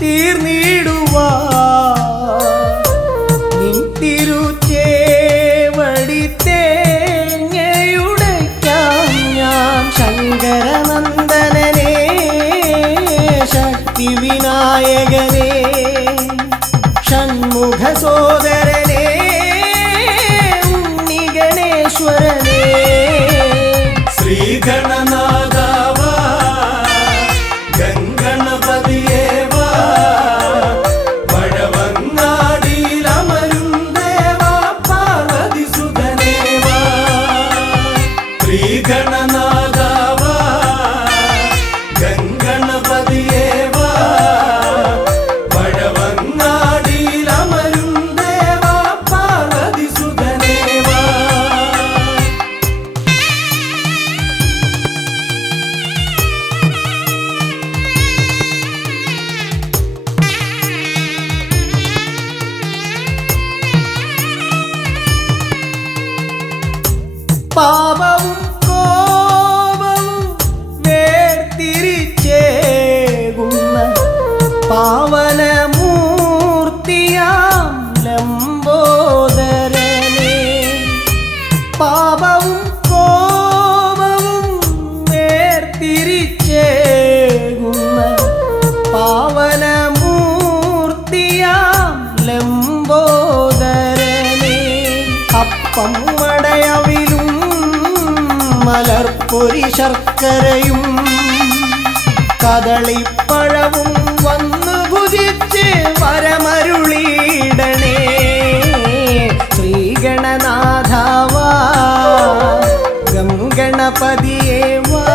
തീർന്നിടുവാൻ നിൻ തിരുച്ചേവടി തേങ്ങയുടയ്ക്കാൻ ഞാൻ. ശങ്കരനന്ദനനേ ശക്തി വിനായകനേ ഷൺമുഖ സോദരനേ ഉണ്ണി ഗണേശ്വരനേ. ശ്രീഗണനാഥാവാ ഗംഗണപതിയേവാ പഴവങ്ങാടിയിലമരും ദേവാ പാർവതി സുതനേവാ. ശ്രീഗണനാഥാവാ ഗംഗണപതിയേവാ പഴവങ്ങാടിയിലമരും ദേവാ പാർവതി സുതനേവാ. പാപവും കോപവും വേർതിരിച്ചേകുന്ന പാവനമൂർത്തിയാം ലംബോദരനേ. പാപവും കോപവും വേർതിരിച്ചേകുന്ന പാവനമൂർത്തിയാം ലംബോദരനേ. അപ്പം മടയവിലും മലർപ്പൊരി ശർക്കരയും കദളിപ്പഴവും വന്നു ഭുജിച്ച് വരമരുളിയിടണേ. ശ്രീഗണനാഥാവാ ഗം ഗണപതിയേ വാ,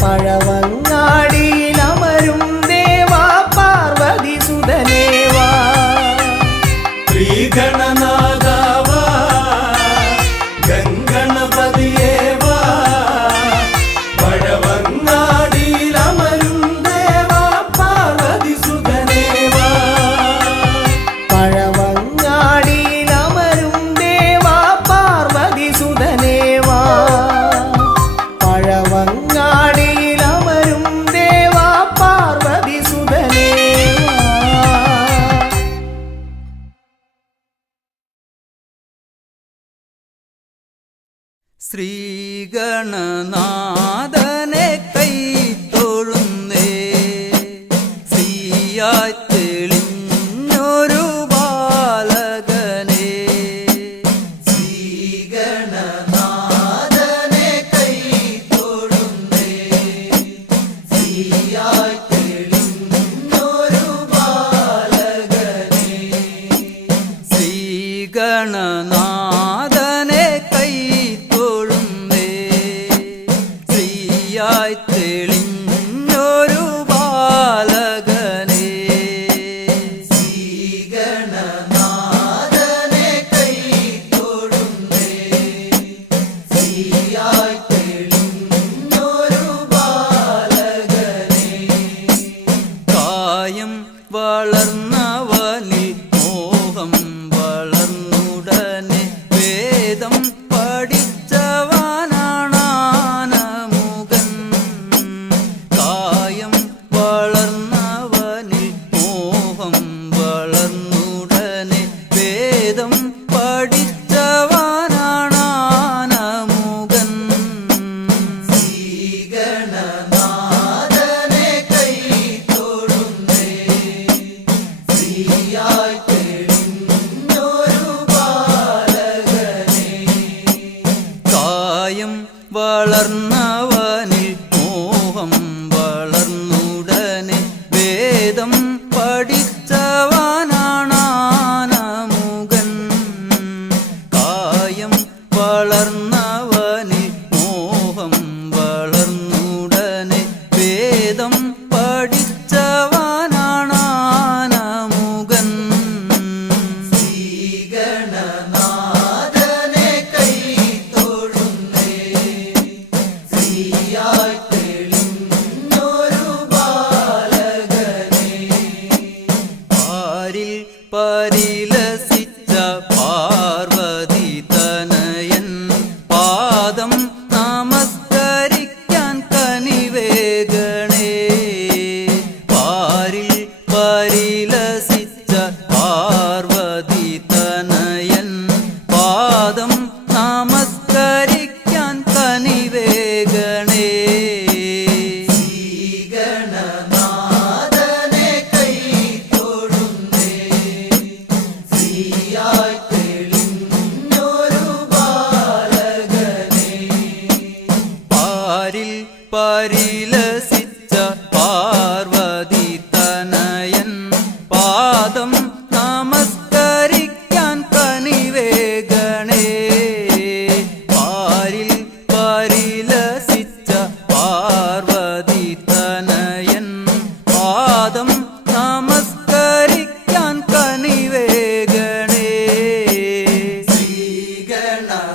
പഴവങ്ങാടിയിലമരും ദേവാ പാർവതി സുതനേ വാ. ശ്രീഗണനാഥാവാ ഗംഗണപതിയേ വാ, പഴവങ്ങാടിയിലമരും ദേവാ പാർവതി സുതനേ വാ. പഴവങ്ങാടിയിലമരും ദേവാ പാർവതി സുതനേ വാ, പഴവങ്ങാടിയിലമരും ദേവാ പാർവതി സുതനേ വാ. ശ്രീഗണനാഥനെ കൈത്തൊഴുന്നേ, ശ്രീയായി തെളിഞ്ഞൊരു ബാലകനെ. ശ്രീഗണനാഥനെ കൈത്തൊഴുന്നേ, ശ്രീയായി തെളിഞ്ഞൊരു ബാലകനെ. ശ്രീഗണനാഥനെ കൈത്തൊഴുന്നേ, ശ്രീയായി തെളിഞ്ഞൊരു ബാലകനെ. ശ്രീഗണനാഥനെ കൈത്തൊഴുന്നേ, ശ്രീയായി തെളിഞ്ഞൊരു ബാലകനെ. കായം വളർന്നവനിൽ മോഹം വളർന്നുടനെ വേദം പഠിച്ചവനാണാനമുകൻ. കായം വളർന്നവനിൽ മോഹം വളർന്നുടനെ വേദം പഠിച്ചവനാണാനമുകൻ. ശ്രീഗണനാഥനെ കൈത്തൊഴുന്നേ, ശ്രീയായി തെളിഞ്ഞൊരു ബാലകനെ. കായം വളർന്നവനിൽ മോഹം വളർന്നുടനെ വേദം പഠിച്ചവനാണാനമുകൻ. കായം വളർന്നവനിൽ മോഹം വളർന്നുടനെ വേദം പഠിച്ചവനാണാനമുകൻ. ശ്രീഗണനാഥനെ കൈത്തൊഴുന്നേ, ശ്രീയായി തെളിഞ്ഞൊരു ബാലകനെ. പാരിൽ പരിലസിച്ച പാർവതി തനയൻ പാദം നമസ്കരിക്കാൻ കനിവേഗണേ. പാരിൽ പരിലസിച്ച പാർവതി തനയൻ പാദം നമസ്കരിക്കാൻ കനിവേഗണേ. ശ്രീഗണനാഥനെ കൈത്തൊഴുന്നേ, ശ്രീയായി തെളിഞ്ഞൊരു ബാലകനെ. പാരിൽ പരിലസിച്ച പാർവതി തനയൻ പാദം നമസ്കരിക്കാൻ കനിവേഗണേ. പാരിൽ പരിലസിച്ച പാർവതി തനയൻ പാദം നമസ്കരിക്കാൻ കനിവേഗണേ.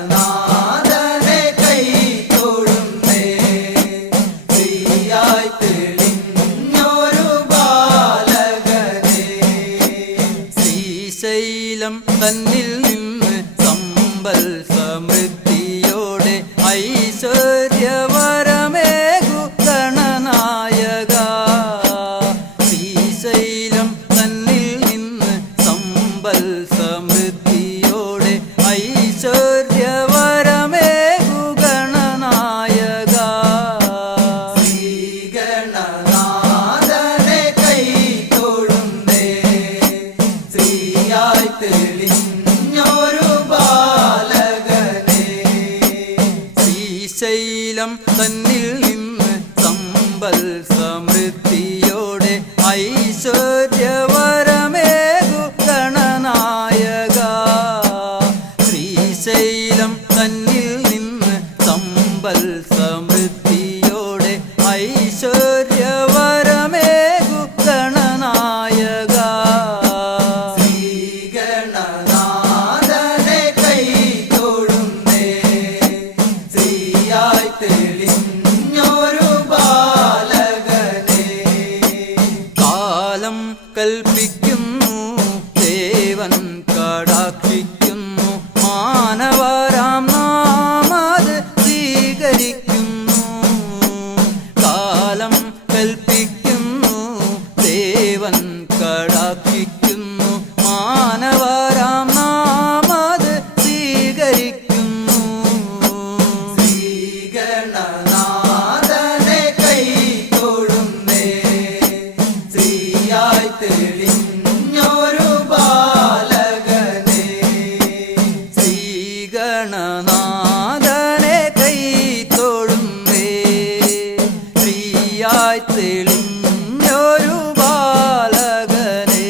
ശ്രീഗണനാഥനെ കൈത്തൊഴുന്നേ, ശ്രീയായി തെളിഞ്ഞൊരു ബാലകനെ. ശ്രീശൈലം തന്നിൽ നിന്ന് സമ്പൽ സമൃദ്ധിയോടെ ഐശ്വര്യവരമേകു ഗണനായക. ശ്രീശൈലം തന്നിൽ നിന്ന് സമ്പൽ സമൃദ്ധിയോടെ ഐശ്വര്യവരമേകു ഗണനായക. ശ്രീഗണനാഥനെ കൈത്തൊഴുന്നേ, ശ്രീയായി തെളിഞ്ഞൊരു ബാലകനെ. ശ്രീശൈലം കൽപ്പിക്കുന്നു ദേവൻ കടാക്ഷിക്കുന്നു മാനവരാം നാം അത് സ്വീകരിക്കുന്നു കാലം കൽപ്പിക്കുന്നു ദേവൻ കടാക്ഷിക്കുന്നു മാനവരാം നാം അത് സ്വീകരിക്കുന്നു ശ്രീഗണനാഥനെ കൈ തൊഴുന്നേ ശ്രീയായി തെളിഞ്ഞൊരു ബാലകനെ ശ്രീഗണനാഥനെ കൈ തൊഴുന്നേ ശ്രീയായി തെളിഞ്ഞൊരു ബാലകനെ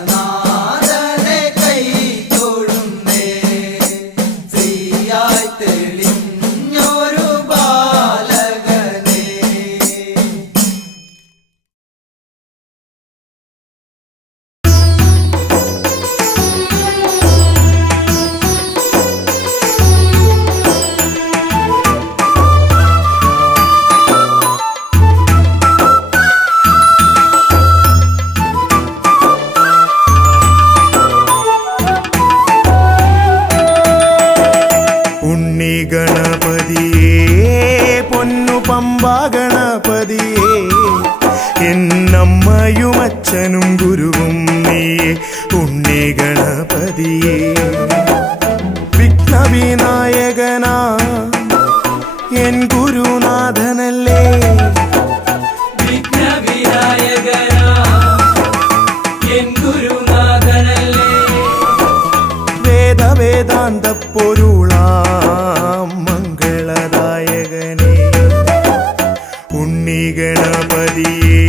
ശ്രീഗണനാഥനെ കൈ തൊഴുന്നേ ശ്രീയായി തെളിഞ്ഞൊരു ബാലകനെ ഉണ്ണി ഗണപതിയേ പൊന്നു പമ്പ ഗണപതിയേ എന്നമ്മയും അച്ഛനും ഗുരുവും നീയേ ഉണ്ണി ഗണപതിയേ വിഘ്നവിനായകനാ എൻ ഗുരുനാഥനല്ലേ വിഘ്നവിനായകനാ എൻ ഗുരുനാഥനല്ലേ വേദാന്ത പൊരുളാം മംഗളദായകനേ ഉണ്ണി ഗണപതിയേ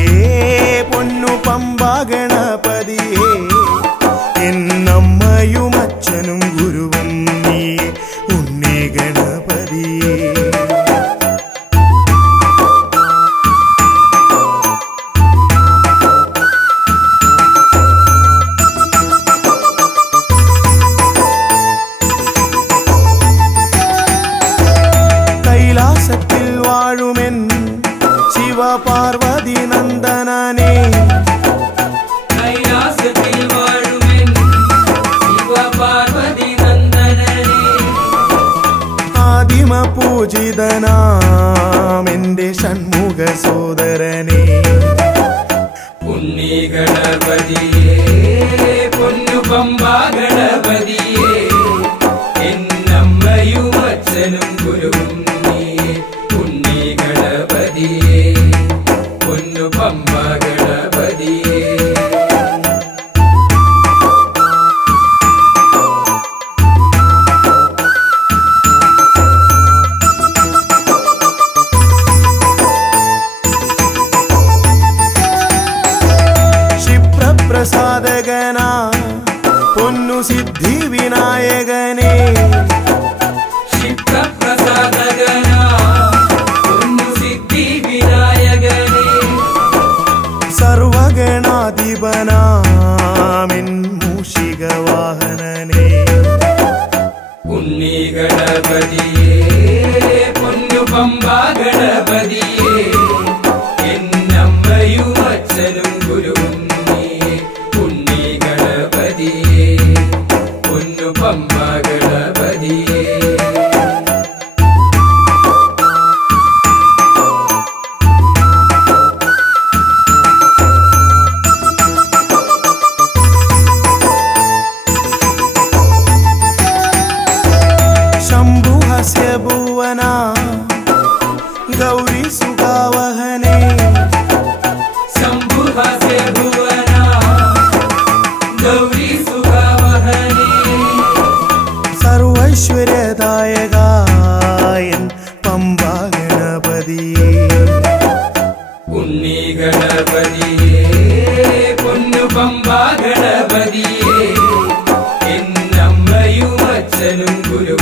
പൊന്നു പമ്പ ഗണപതിയേ എന്നമ്മയും അച്ഛനും ഗുരുവും നീ ഉണ്ണി ഗണപതിയേ കൈലാസത്തിൽ വാഴുമെൻ ശിവപാർവതി നന്ദനനേ കൈലാസത്തിൽ വാഴുമെൻ ശിവപാർവതി നന്ദനനേ ആദിമ പൂജിതനാമെന്റെ ഷൺമുഖ സോദരനേ ഉണ്ണി ഗണപതിയേ പൊന്നു പമ്പ ഗണപതിയേ എന്നമ്മയും അച്ഛനും ഗുരുവും നീയേ ഉണ്ണി ഗണപതിയേ പൊന്നു പമ്പ ഗണപതിയേ ക്ഷിപ്രപ്രസാദകനാ പൊന്നു സിദ്ധി വിനായകനേ ക്ഷിപ്രപ്രസാദകനാ പൊന്നു സിദ്ധി വിനായകനേ സർവഗണാധിപനാമിൻ മൂഷിക വാഹനനേ ഉണ്ണി ഗണപതിയേ പൊന്നു പമ്പ ഗണപതിയേ എന്നമ്മയും അച്ഛനും ഗുരുവും നീയേ ഉണ്ണി ഗണപതിയേ പൊന്നു പമ്പ ഗണപതിയേ ശംഭുഹസ്യ ഭുവനാ ഗൗരി സുഖാവഹനേ ശംഭുഹസ്യ ഭുവനാ ഗൗരി സുഖാവഹനേ സർവൈശ്വര്യദായകായൻ പമ്പ ഗണപതിയേ ഉണ്ണി ഗണപതിയേ പൊന്നു പമ്പ ഗണപതിയേ എന്നമ്മയും അച്ഛനും ഗുരു